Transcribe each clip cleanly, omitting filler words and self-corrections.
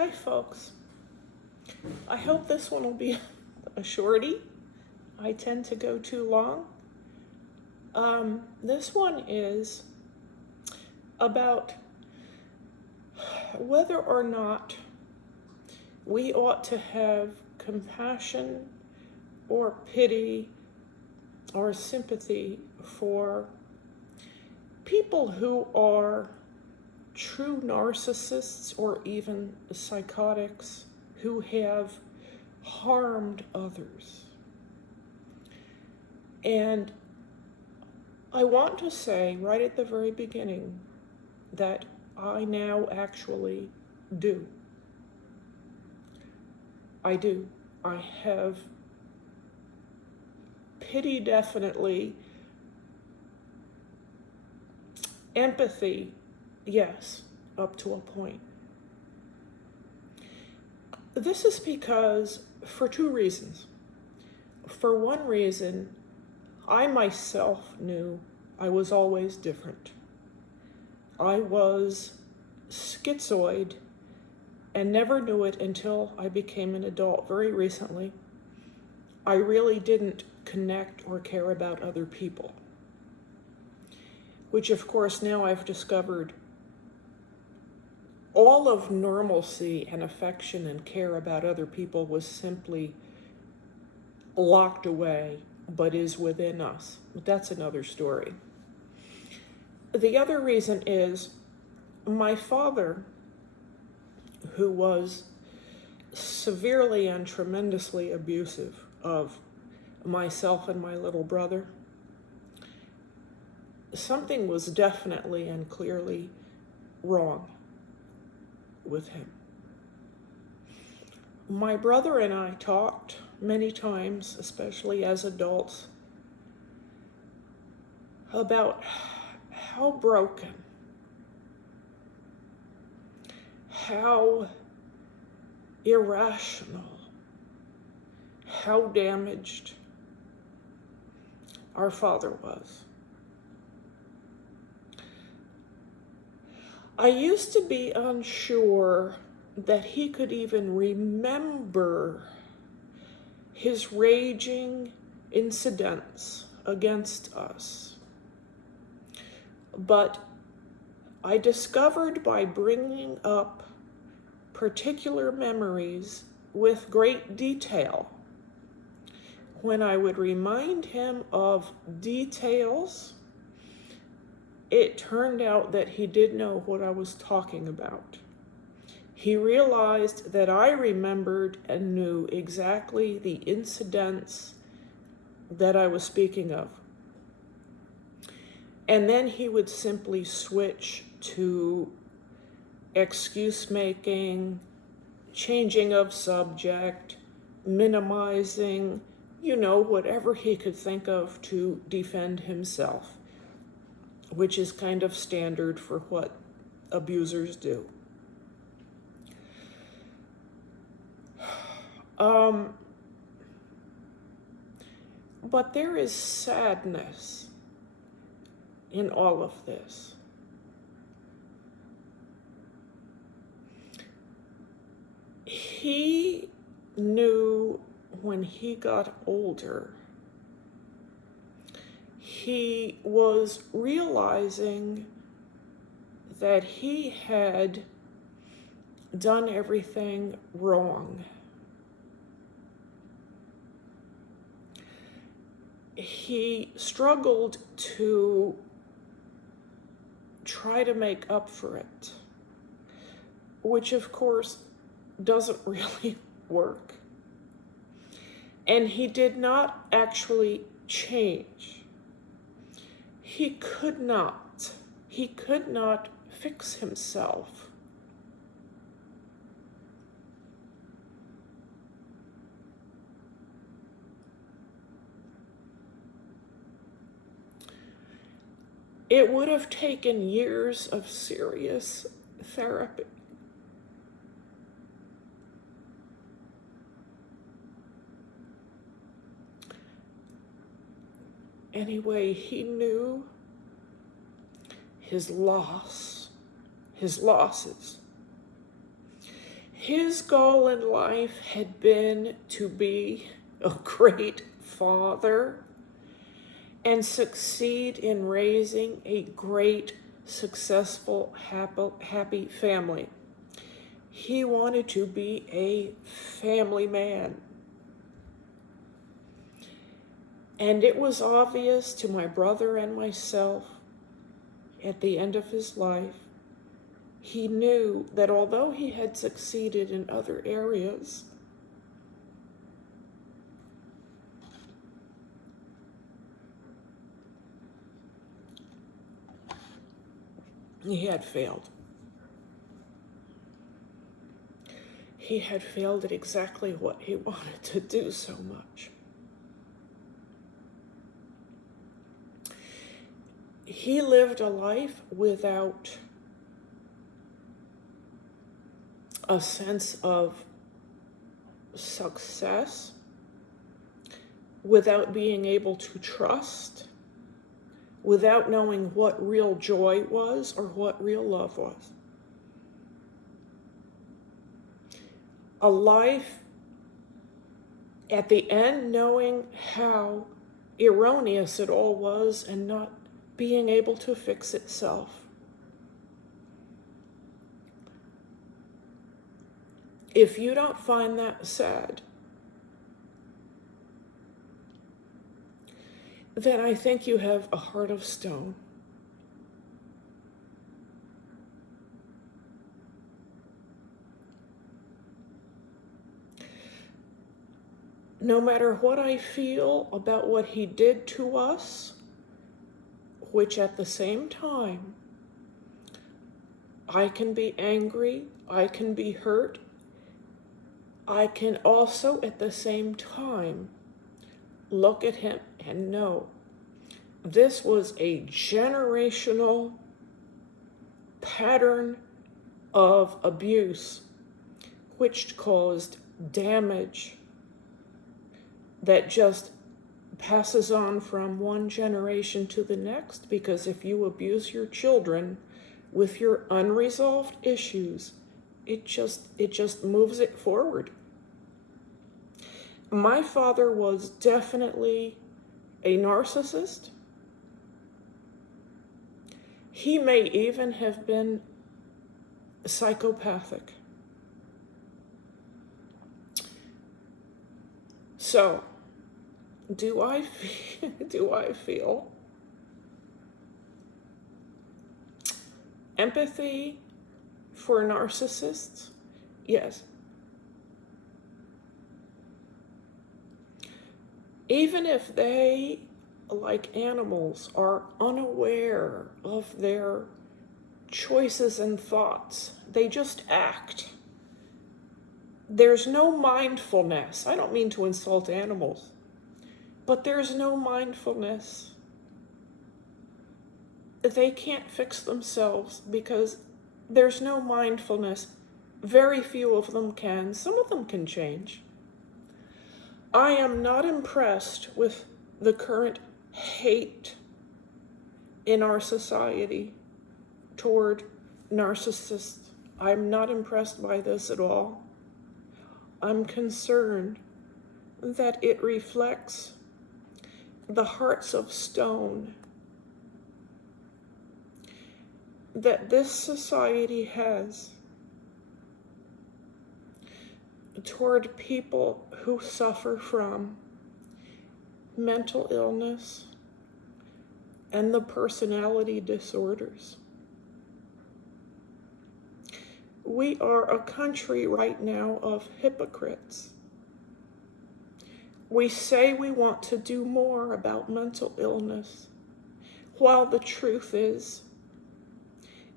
Hi folks, I hope this one will be a shorty. I tend to go too long. This one is about whether or not we ought to have compassion or pity or sympathy for people who are true narcissists or even psychotics who have harmed others. And I want to say right at the very beginning that I now actually do. I do. I have pity, definitely. Empathy, yes, up to a point. This is because, for two reasons. For one reason, I myself knew I was always different. I was schizoid and never knew it until I became an adult very recently. I really didn't connect or care about other people, which of course now I've discovered all of normalcy and affection and care about other people was simply locked away, but is within us. But that's another story. The other reason is my father, who was severely and tremendously abusive of myself and my little brother, something was definitely and clearly wrong with him. My brother and I talked many times, especially as adults, about how broken, how irrational, how damaged our father was. I used to be unsure that he could even remember his raging incidents against us. But I discovered by bringing up particular memories with great detail, when I would remind him of details, it turned out that he did know what I was talking about. He realized that I remembered and knew exactly the incidents that I was speaking of. And then he would simply switch to excuse making, changing of subject, minimizing, whatever he could think of to defend himself, which is kind of standard for what abusers do. But there is sadness in all of this. He knew when he got older, he was realizing that he had done everything wrong. He struggled to try to make up for it, which of course doesn't really work. And he did not actually change. He could not fix himself. It would have taken years of serious therapy. Anyway, he knew his losses. His goal in life had been to be a great father and succeed in raising a great, successful, happy family. He wanted to be a family man. And it was obvious to my brother and myself at the end of his life, he knew that although he had succeeded in other areas, he had failed. He had failed at exactly what he wanted to do so much. He lived a life without a sense of success, without being able to trust, without knowing what real joy was or what real love was. A life at the end knowing how erroneous it all was and not being able to fix itself. If you don't find that sad, then I think you have a heart of stone. No matter what I feel about what he did to us, which at the same time, I can be angry, I can be hurt, I can also at the same time look at him and know this was a generational pattern of abuse which caused damage that just passes on from one generation to the next, because if you abuse your children with your unresolved issues, it just moves it forward. My father was definitely a narcissist. He may even have been psychopathic. So, do I feel empathy for narcissists? Yes. Even if they, like animals, are unaware of their choices and thoughts, they just act. There's no mindfulness. I don't mean to insult animals, but there's no mindfulness. They can't fix themselves because there's no mindfulness. Very few of them can. Some of them can change. I am not impressed with the current hate in our society toward narcissists. I'm not impressed by this at all. I'm concerned that it reflects the hearts of stone that this society has toward people who suffer from mental illness and the personality disorders. We are a country right now of hypocrites. We say we want to do more about mental illness, while the truth is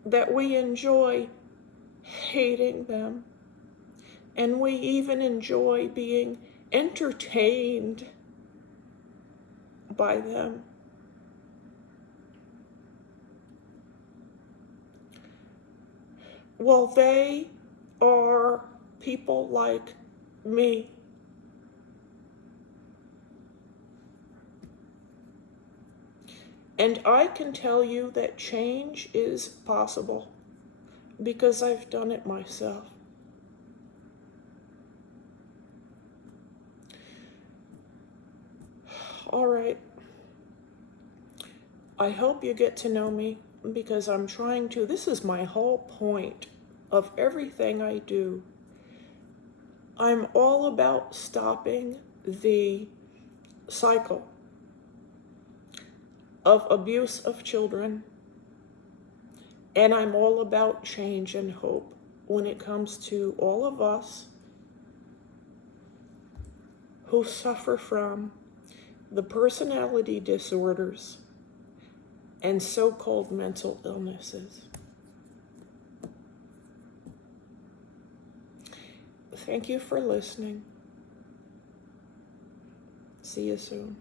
that we enjoy hating them, and we even enjoy being entertained by them. Well, they are people like me. And I can tell you that change is possible because I've done it myself. All right. I hope you get to know me, because I'm trying to. This is my whole point of everything I do. I'm all about stopping the cycle of abuse of children, and I'm all about change and hope when it comes to all of us who suffer from the personality disorders and so-called mental illnesses. Thank you for listening. See you soon.